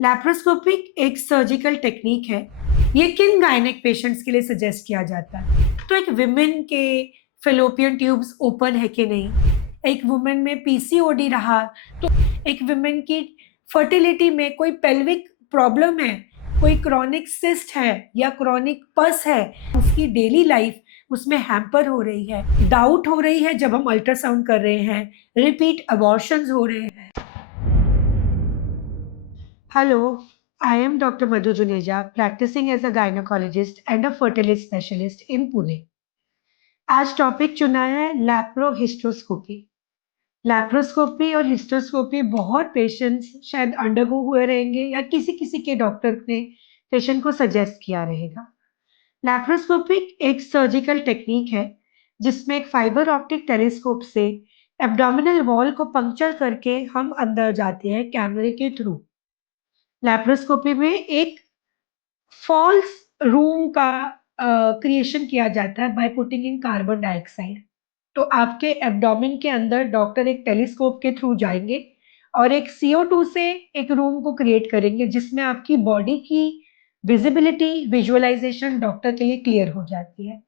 Laparoscopic एक surgical technique है। ये किन गायनेक पेशेंट्स के लिए सजेस्ट किया जाता है? तो एक विमेन के फेलोपियन ट्यूब्स ओपन है कि नहीं, एक वुमेन में पीसीओडी रहा, तो एक विमेन की फर्टिलिटी में कोई पेल्विक प्रॉब्लम है, कोई क्रॉनिक सिस्ट है या क्रॉनिक पस है, उसकी डेली लाइफ उसमें हैम्पर हो रही है, डाउट हो रही है जब हम अल्ट्रासाउंड कर रहे हैं, रिपीट अबॉर्शंस हो रहे हैं। Hello, I am Dr. Madhu Juneja, practicing as a gynecologist and a fertility specialist in Pune. आज टॉपिक चुना है लैप्रोहिस्टोस्कोपी। लैप्रोस्कोपी और हिस्टोस्कोपी बहुत पेशेंट्स शायद अंडरगो हुए रहेंगे या किसी किसी के डॉक्टर ने पेशेंट को सजेस्ट किया रहेगा। लैप्रोस्कोपिक एक सर्जिकल टेक्निक है जिसमें एक फाइबर ऑप्टिक टेलीस्कोप से एब्डोमिनल वॉल को पंक्चर करके हम अंदर जाते हैं कैमरे के थ्रू। लैप्रोस्कोपी में एक फॉल्स रूम का क्रिएशन किया जाता है by putting in carbon dioxide. तो आपके एब्डोमेन के अंदर डॉक्टर एक टेलीस्कोप के थ्रू जाएंगे और एक CO2 से एक रूम को क्रिएट करेंगे जिसमें आपकी बॉडी की विजिबिलिटी विजुअलाइजेशन डॉक्टर के लिए क्लियर हो जाती है।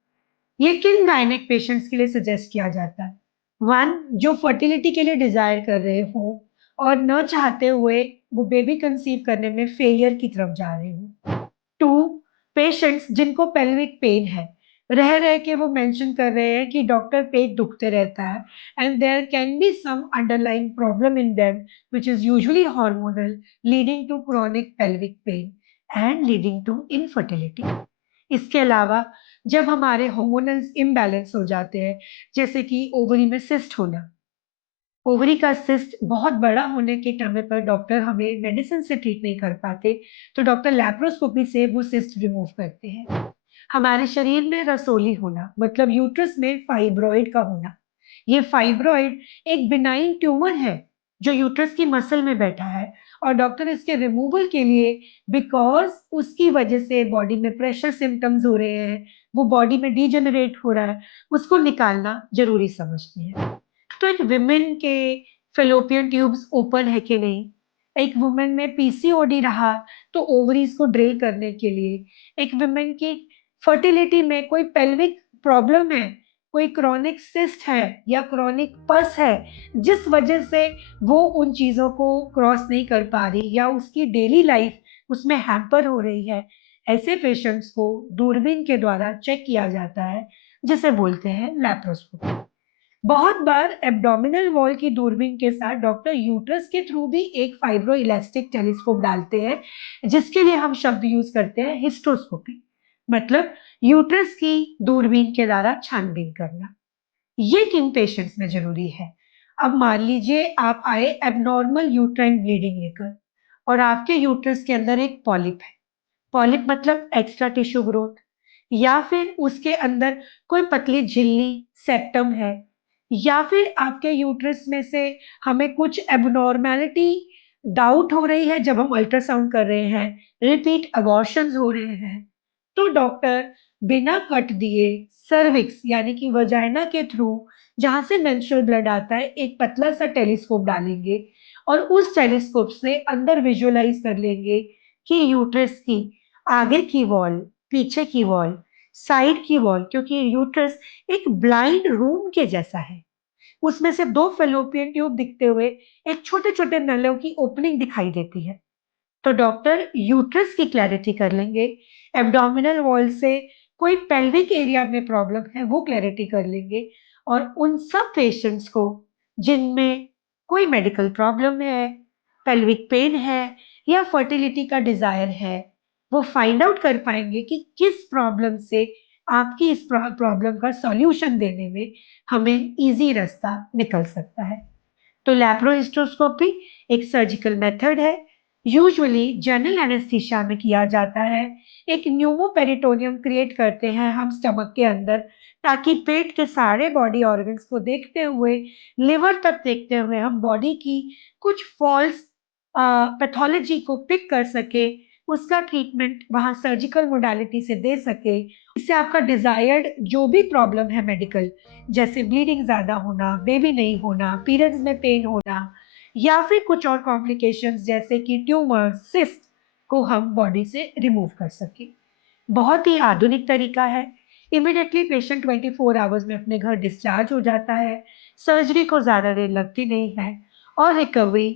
ये किन गायनेक पेशेंट्स के लिए सजेस्ट किया जाता है? वन, जो फर्टिलिटी के लिए डिजायर कर रहे हो और न चाहते हुए वो बेबी कंसीव करने में फेलियर की तरफ जा रहे हो। टू, पेशेंट्स जिनको पेल्विक पेन है, रह रह के वो मेंशन कर रहे हैं कि डॉक्टर पेट दुखते रहता है and there can be some underlying problem in them which is usually hormonal leading to chronic pelvic pain and leading to infertility. इसके अलावा जब हमारे हार्मोनल्स इम्बैलेंस हो जाते हैं, जैसे कि ओवरी में सिस्ट होना, ओवरी का सिस्ट बहुत बड़ा होने के टाइम पर डॉक्टर हमें मेडिसिन से ट्रीट नहीं कर पाते, तो डॉक्टर लैप्रोस्कोपी से वो सिस्ट रिमूव करते हैं। हमारे शरीर में रसोली होना, मतलब यूट्रस में फाइब्रॉइड का होना। ये फाइब्रॉइड एक बिनाइन ट्यूमर है जो यूट्रस की मसल में बैठा है और डॉक्टर इसके रिमूवल के लिए, बिकॉज उसकी वजह से बॉडी में प्रेशर सिम्टम्स हो रहे हैं, वो बॉडी में डिजेनरेट हो रहा है, उसको निकालना जरूरी समझते हैं। तो एक विमेन के फेलोपियन ट्यूब्स ओपन है कि नहीं, एक वुमेन में पीसीओडी रहा तो ओवरीज को ड्रिल करने के लिए, एक विमेन की फर्टिलिटी में कोई पेल्विक प्रॉब्लम है, कोई क्रॉनिक सिस्ट है या क्रॉनिक पस है जिस वजह से वो उन चीजों को क्रॉस नहीं कर पा रही या उसकी डेली लाइफ उसमें हैम्पर हो रही है, ऐसे पेशेंट्स को दूरबीन के द्वारा चेक किया जाता है जिसे बोलते हैं लैप्रोस्कोपी। बहुत बार एब्डोमिनल वॉल की दूरबीन के साथ डॉक्टर यूट्रस के थ्रू भी एक फाइब्रो इलास्टिक टेलीस्कोप डालते हैं जिसके लिए हम शब्द यूज करते हैं हिस्टोस्कोपी, मतलब यूट्रस की दूरबीन के द्वारा छानबीन करना। ये किन पेशेंट्स में जरूरी है? अब मान लीजिए आप आए एबनॉर्मल यूट्राइन ब्लीडिंग लेकर और आपके यूट्रस के अंदर एक पॉलिप है। पॉलिप मतलब एक्स्ट्रा टिश्यू ग्रोथ, या फिर उसके अंदर कोई पतली झिल्ली सेप्टम है, या फिर आपके यूट्रस में से हमें कुछ एबनॉर्मेलिटी डाउट हो रही है जब हम अल्ट्रासाउंड कर रहे हैं, रिपीट अबॉर्शंस हो रहे हैं, तो डॉक्टर बिना कट दिए सर्विक्स यानी कि वजाइना के थ्रू जहां से मेंस्ट्रुअल ब्लड आता है एक पतला सा टेलीस्कोप डालेंगे और उस टेलीस्कोप से अंदर विजुअलाइज कर लेंगे कि यूट्रस की आगे की वॉल, पीछे की वॉल, साइड की वॉल, क्योंकि यूट्रस एक ब्लाइंड रूम के जैसा है, उसमें से दो फेलोपियन ट्यूब दिखते हुए एक छोटे छोटे नलों की ओपनिंग दिखाई देती है। तो डॉक्टर यूट्रस की क्लैरिटी कर लेंगे, एब्डोमिनल वॉल से कोई पेल्विक एरिया में प्रॉब्लम है वो क्लैरिटी कर लेंगे, और उन सब पेशेंट्स को जिनमें कोई मेडिकल प्रॉब्लम है, पेल्विक पेन है या फर्टिलिटी का डिजायर है, वो फाइंड आउट कर पाएंगे कि किस प्रॉब्लम से आपकी इस प्रॉब्लम का सॉल्यूशन देने में हमें इजी रास्ता निकल सकता है। तो लैप्रोहिस्टोस्कोपी एक सर्जिकल मेथड है, यूजुअली जनरल एनेस्थीसिया में किया जाता है। एक न्यूमोपेरिटोनियम क्रिएट करते हैं हम स्टमक के अंदर, ताकि पेट के सारे बॉडी ऑर्गन्स को देखते हुए, लिवर तक देखते हुए हम बॉडी की कुछ फॉल्स पैथोलॉजी को पिक कर सके, उसका ट्रीटमेंट वहां सर्जिकल मोडालिटी से दे सके। इससे आपका डिजायर्ड जो भी प्रॉब्लम है मेडिकल, जैसे ब्लीडिंग ज्यादा होना, बेबी नहीं होना, पीरियड्स में पेन होना, या फिर कुछ और कॉम्प्लिकेशंस जैसे कि ट्यूमर, सिस्ट को हम बॉडी से रिमूव कर सकें। बहुत ही आधुनिक तरीका है। इमीडिएटली पेशेंट 24 आवर्स में अपने घर डिस्चार्ज हो जाता है। सर्जरी को ज़्यादा देर लगती नहीं है और रिकवरी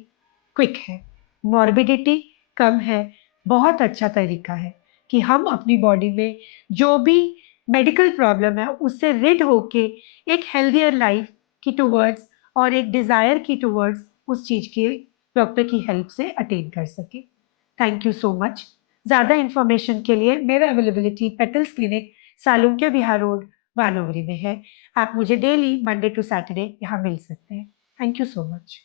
क्विक है। मॉर्बिडिटी कम है। बहुत अच्छा तरीका है कि हम अपनी बॉडी में जो भी मेडिकल प्रॉब्लम है उससे रिड होके एक हेल्दियर लाइफ की टुवर्ड्स और एक डिज़ायर की टुवर्ड्स उस चीज़ की डॉक्टर की हेल्प से अटेन कर सके। Thank you so much. ज़्यादा इन्फॉर्मेशन के लिए मेरा अवेलेबिलिटी पेटल्स क्लिनिक, सालुंके विहार रोड, वानोवरी में है। आप मुझे डेली मंडे टू सैटरडे यहाँ मिल सकते हैं। Thank you so much.